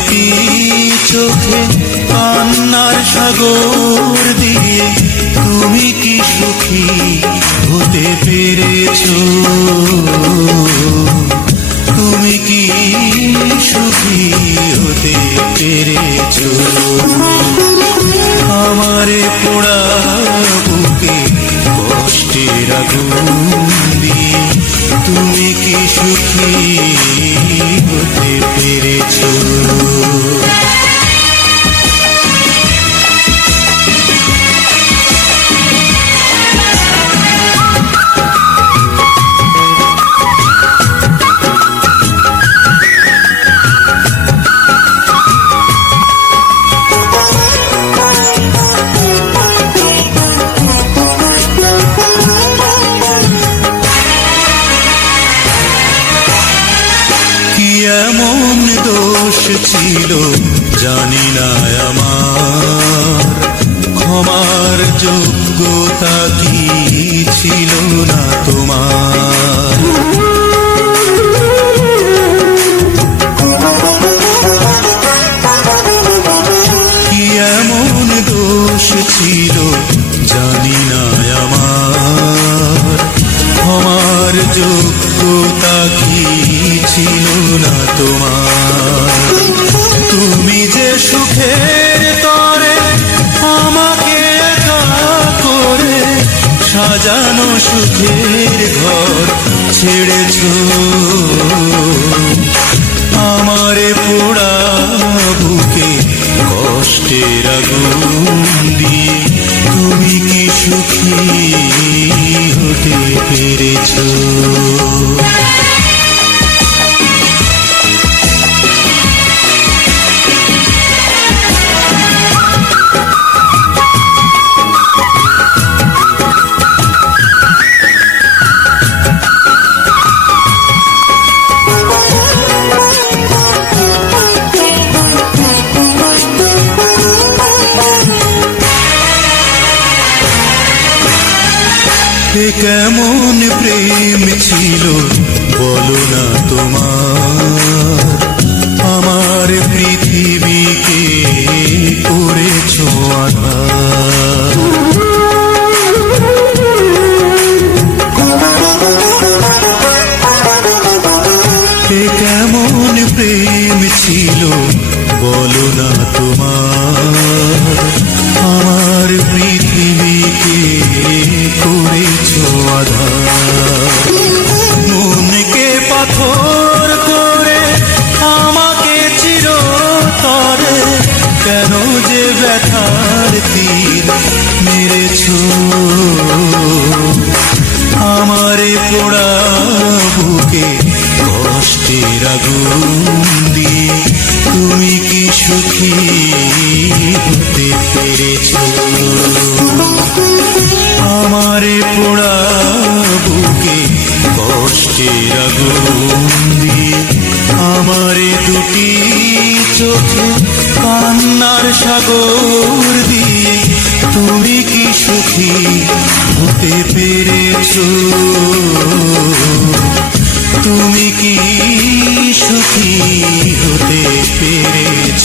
দুটি চোখে কান্নার সাগর দিয়ে তুমি কি সুখী হতে পেরেছ? তুমি কি সুখী হতে পেরেছ? আমারে পোড়া বুকে কষ্টের আগুন তুমি কি সুখী হতে পেরেছ? এমন দোষ ছিল জানি না আমার। ক্ষমার যোগ্যতা কি ছিল না তোমার? তোমার। তুমি যে সুখের তরে আমাকে করে সাজানো সুখের ঘর ছেড়েছ। আমারে পোড়া বুকে কষ্টের আগুন দিয়ে তুমি কি সুখী হতে পেরেছ? এ কেমন প্রেম ছিল, বলো না তোমার। আমার পৃথিবীকে করেছ আধার? কেমন প্রেম ছিল, বলো না তোমার। করেছ আধার পাথর করে আমাকে চিরতরে, কেন যে ব্যথার তীর মেরেছ? আমারে পোড়া বুকে কষ্টের আগুন দিয়ে তুমি কি সুখী হতে পেরেছ? তোমারে পোড়া বুকে, কষ্টের আগুন্দি আমারে দুটি চোখে কান্নার সাগর দিয়ে। তুমি কি সুখী হতে পেরেছ? তুমি কি সুখী হতে পেরেছ?